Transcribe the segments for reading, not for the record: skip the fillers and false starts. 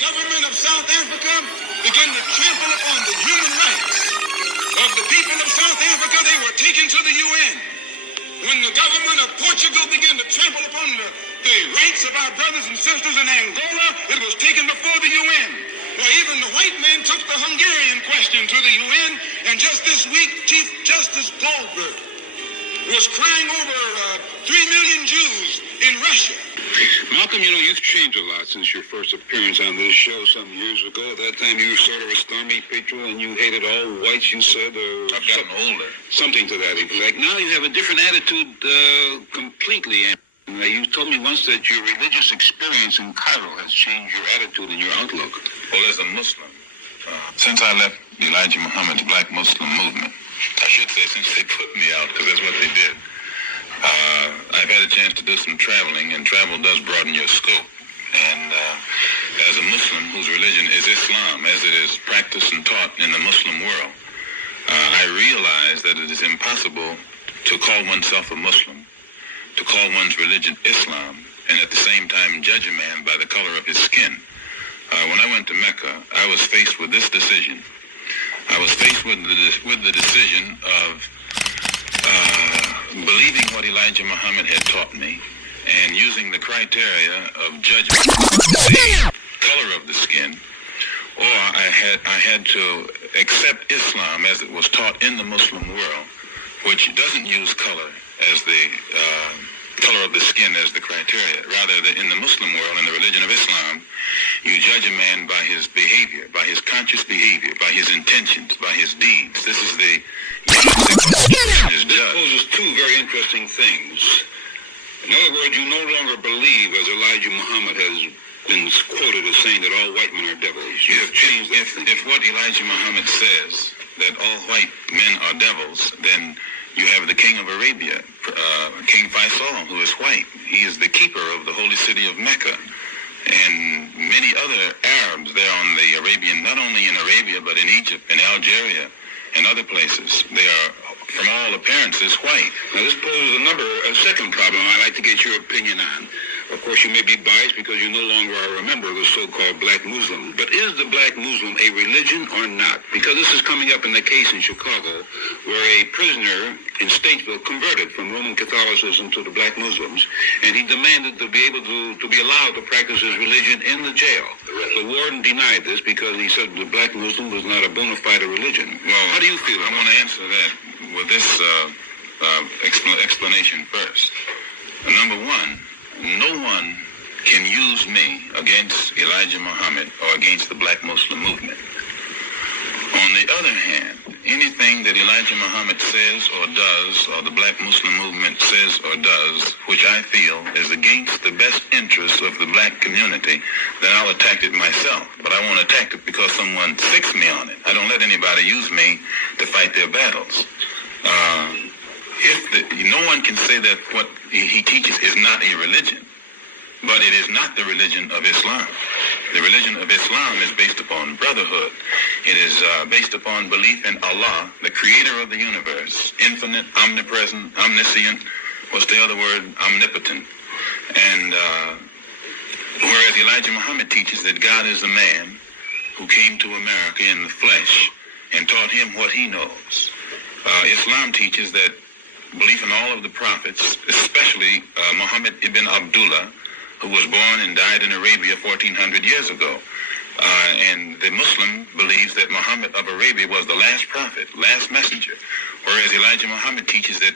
government of South Africa began to trample upon the human rights of the people of South Africa, they were taken to the UN. When the government of Portugal began to trample upon the rights of our brothers and sisters in Angola, it was taken before the UN. Well, even the white man took the Hungarian question to the UN, and just this week, Chief Justice Goldberg was crying over 3 million Jews in Russia. Malcolm, you know, you've changed a lot since your first appearance on this show some years ago. At that time, you were sort of a stormy patriot, and you hated all whites, you said. I've gotten older. Something to that effect. Now you have a different attitude completely. And you told me once that your religious experience in Cairo has changed your attitude and your outlook. Well, as a Muslim, since I left Elijah Muhammad's Black Muslim movement, I should say since they put me out, because that's what they did, I've had a chance to do some traveling, and travel does broaden your scope. And as a Muslim whose religion is Islam, as it is practiced and taught in the Muslim world, I realize that it is impossible to call oneself a Muslim, to call one's religion Islam, and at the same time judge a man by the color of his skin. When I went to Mecca, I was faced with this decision. I was faced with the decision of believing what Elijah Muhammad had taught me and using the criteria of judgment, the color of the skin, or I had to accept Islam as it was taught in the Muslim world, which doesn't use color as the color of the skin as the criteria. Rather, in the Muslim world, in the religion of Islam, you judge a man by his behavior, by his conscious behavior, by his intentions, by his deeds. This is the This poses two very interesting things. In other words, you no longer believe, as Elijah Muhammad has been quoted as saying, that all white men are devils. You have changed that. If what Elijah Muhammad says, that all white men are devils, then you have the king of Arabia, King Faisal, who is white. He is the keeper of the holy city of Mecca. And many other Arabs there on the Arabian, not only in Arabia, but in Egypt and Algeria and other places. They are, from all appearances, white. Now this poses a second problem I'd like to get your opinion on. Of course, you may be biased because you no longer are a member of the so-called Black Muslim. But is the Black Muslim a religion or not? Because this is coming up in the case in Chicago where a prisoner in Statesville converted from Roman Catholicism to the Black Muslims, and he demanded to be able to be allowed to practice his religion in the jail. The warden denied this because he said the Black Muslim was not a bona fide religion. Well, how do you feel? I want to answer that with this explanation first. Number one, no one can use me against Elijah Muhammad or against the Black Muslim movement. On the other hand, anything that Elijah Muhammad says or does, or the Black Muslim movement says or does, which I feel is against the best interests of the black community, then I'll attack it myself. But I won't attack it because someone sticks me on it. I don't let anybody use me to fight their battles. No one can say that what he teaches is not a religion, but it is not the religion of Islam. The religion of Islam is based upon brotherhood. It is based upon belief in Allah, the creator of the universe, infinite, omnipresent, omniscient, what's the other word? Omnipotent. And whereas Elijah Muhammad teaches that God is a man who came to America in the flesh and taught him what he knows. Islam teaches that belief in all of the prophets, especially Muhammad ibn Abdullah, who was born and died in Arabia 1400 years ago. And the Muslim believes that Muhammad of Arabia was the last prophet, last messenger, whereas Elijah Muhammad teaches that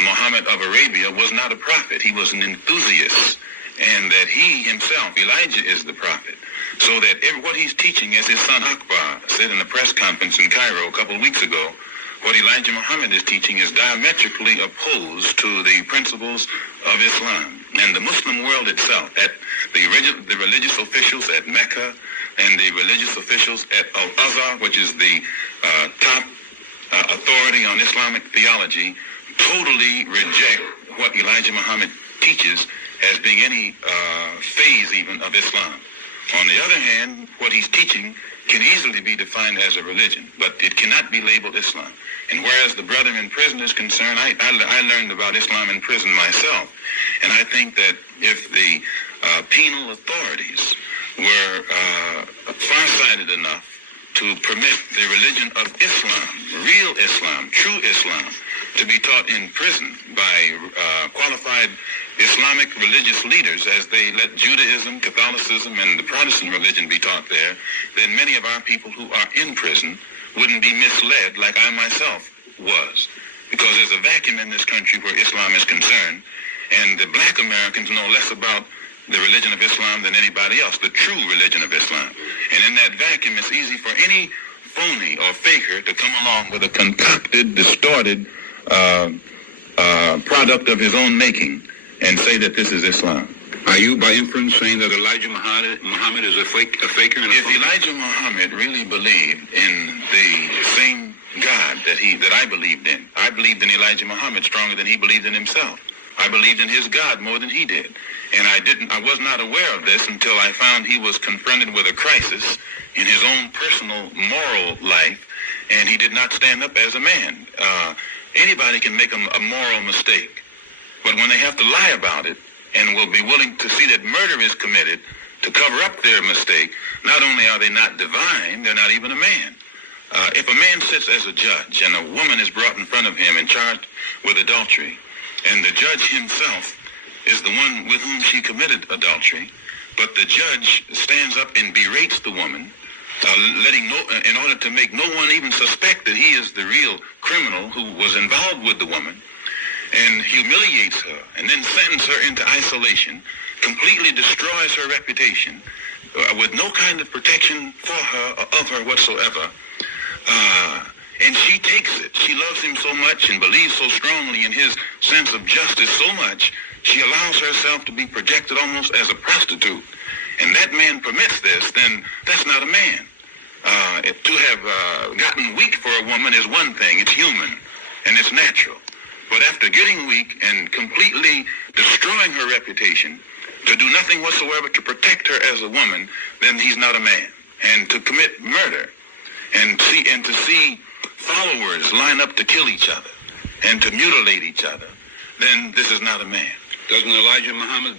Muhammad of Arabia was not a prophet. He was an enthusiast, and that he himself, Elijah, is the prophet. So that what he's teaching, as his son Akbar said in a press conference in Cairo a couple of weeks ago, what Elijah Muhammad is teaching is diametrically opposed to the principles of Islam. And the Muslim world itself, at the religious officials at Mecca and the religious officials at Al-Azhar, which is the top authority on Islamic theology, totally reject what Elijah Muhammad teaches as being any phase even of Islam. On the other hand, what he's teaching can easily be defined as a religion, but it cannot be labeled Islam. And whereas the brother in prison is concerned, I learned about Islam in prison myself. And I think that if the penal authorities were far-sighted enough to permit the religion of Islam, real Islam, true Islam, to be taught in prison by qualified Islamic religious leaders as they let Judaism, Catholicism, and the Protestant religion be taught there, then many of our people who are in prison wouldn't be misled like I myself was. Because there's a vacuum in this country where Islam is concerned, and the black Americans know less about the religion of Islam than anybody else, the true religion of Islam. And in that vacuum, it's easy for any phony or faker to come along with a concocted, distorted product of his own making and say that this is Islam. Are you, by inference, saying that Elijah Muhammad is a faker? And if Elijah Muhammad really believed in the same God that I believed in, I believed in Elijah Muhammad stronger than he believed in himself. I believed in his God more than he did. And I was not aware of this until I found he was confronted with a crisis in his own personal moral life, and he did not stand up as a man. Anybody can make a moral mistake, but when they have to lie about it and will be willing to see that murder is committed to cover up their mistake, not only are they not divine, they're not even a man. If a man sits as a judge and a woman is brought in front of him and charged with adultery, and the judge himself is the one with whom she committed adultery, but the judge stands up and berates the woman, in order to make no one even suspect that he is the real criminal who was involved with the woman, and humiliates her, and then sentences her into isolation, completely destroys her reputation, with no kind of protection for her or of her whatsoever. And she takes it. She loves him so much and believes so strongly in his sense of justice so much, she allows herself to be projected almost as a prostitute. And that man permits this, then that's not a man. To have gotten weak for a woman is one thing. It's human and it's natural. But after getting weak and completely destroying her reputation, to do nothing whatsoever to protect her as a woman, then he's not a man. And to commit murder and to see followers line up to kill each other and to mutilate each other, then this is not a man. Doesn't Elijah Muhammad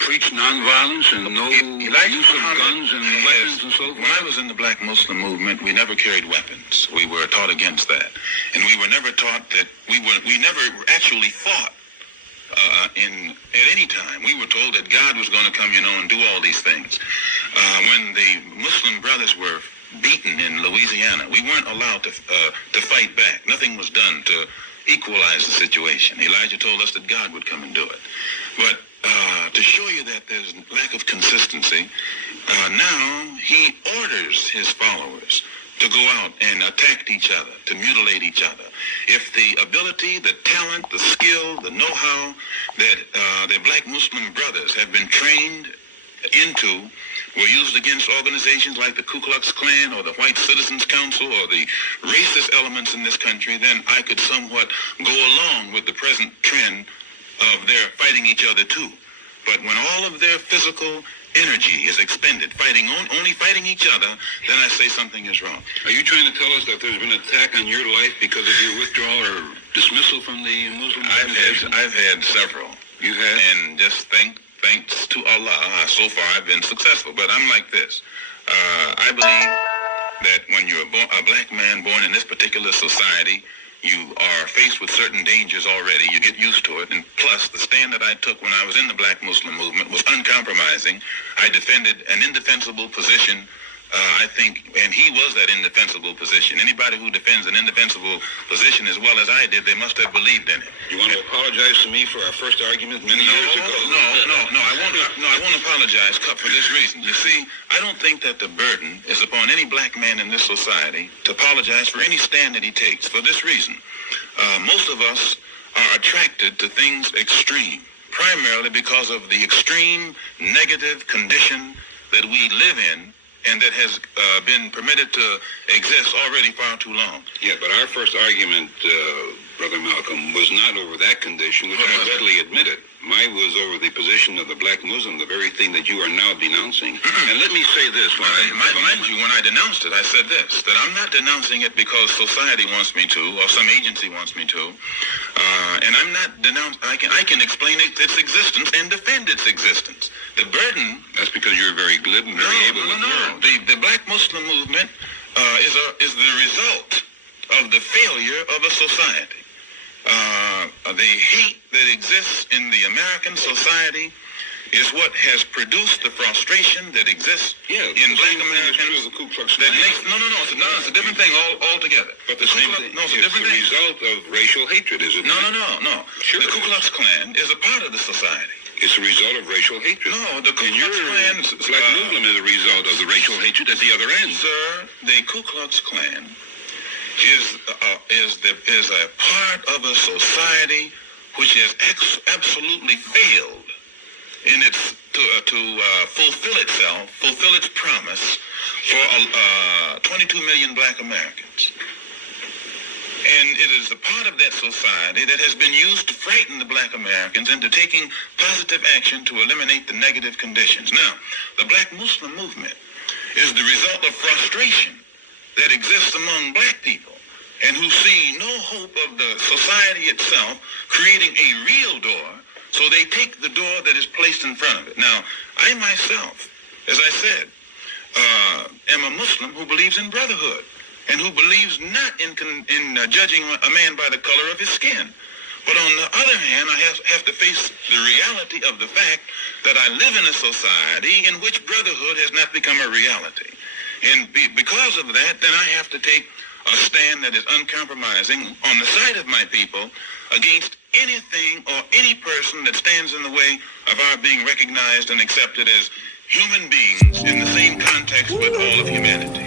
preach nonviolence and no use of guns and weapons and so forth? When I was in the Black Muslim movement, we never carried weapons. We were taught against that. And we were never taught that we never actually fought at any time. We were told that God was going to come, and do all these things. When the Muslim brothers were beaten in Louisiana, we weren't allowed to fight back. Nothing was done to equalize the situation. Elijah told us that God would come and do it. But to show you that there's lack of consistency, now he orders his followers to go out and attack each other, to mutilate each other. If the ability, the talent, the skill, the know-how that the Black Muslim brothers have been trained into were used against organizations like the Ku Klux Klan or the White Citizens Council or the racist elements in this country, then I could somewhat go along with the present trend of their fighting each other too. But when all of their physical energy is expended only fighting each other, then I say something is wrong. Are you trying to tell us that there's been an attack on your life because of your withdrawal or dismissal from the Muslim organization? I've had several. You have? And just thanks to Allah, so far I've been successful. But I'm like this. I believe that when you're a black man born in this particular society, you are faced with certain dangers already. You get used to it. And plus, the stand that I took when I was in the Black Muslim movement was uncompromising. I defended an indefensible position, I think, and he was that indefensible position. Anybody who defends an indefensible position as well as I did, they must have believed in it. You want to apologize to me for our first argument many years ago? No, I won't apologize for this reason. You see, I don't think that the burden is upon any black man in this society to apologize for any stand that he takes. For this reason, most of us are attracted to things extreme, primarily because of the extreme negative condition that we live in and that has been permitted to exist already far too long. Yeah, but our first argument, Brother Malcolm, was not over that condition, which I readily admitted. Mine was over the position of the black Muslim, the very thing that you are now denouncing. And let me say this. Mind you, when I denounced it, I said this, that I'm not denouncing it because society wants me to, or some agency wants me to. And I'm not denouncing, I can explain its existence and defend its existence. The burden. That's because you're very glib and very able with words. The Black Muslim movement is the result of the failure of a society. The hate that exists in the American society is what has produced the frustration that exists in Black Americans. The Ku Klux That Klan. makes it's a different thing altogether. But the same thing. No, it's a It's different the thing. result of racial hatred, is it No. not? Sure. The Ku Klux Klan is a part of the society. It's a result of racial hatred. No, the Ku And Klux your Klan, Black Muslim is a result of the racial hatred at the other end. sir, the Ku Klux Klan is a part of a society which has absolutely failed in its fulfill its promise for 22 million Black Americans. And it is a part of that society that has been used to frighten the Black Americans into taking positive action to eliminate the negative conditions. Now, the Black Muslim movement is the result of frustration that exists among Black people and who see no hope of the society itself creating a real door, so they take the door that is placed in front of it. Now, I myself, as I said, am a Muslim who believes in brotherhood and who believes not in judging a man by the color of his skin. But on the other hand, I have to face the reality of the fact that I live in a society in which brotherhood has not become a reality. And because of that, then I have to take a stand that is uncompromising on the side of my people against anything or any person that stands in the way of our being recognized and accepted as human beings in the same context with all of humanity.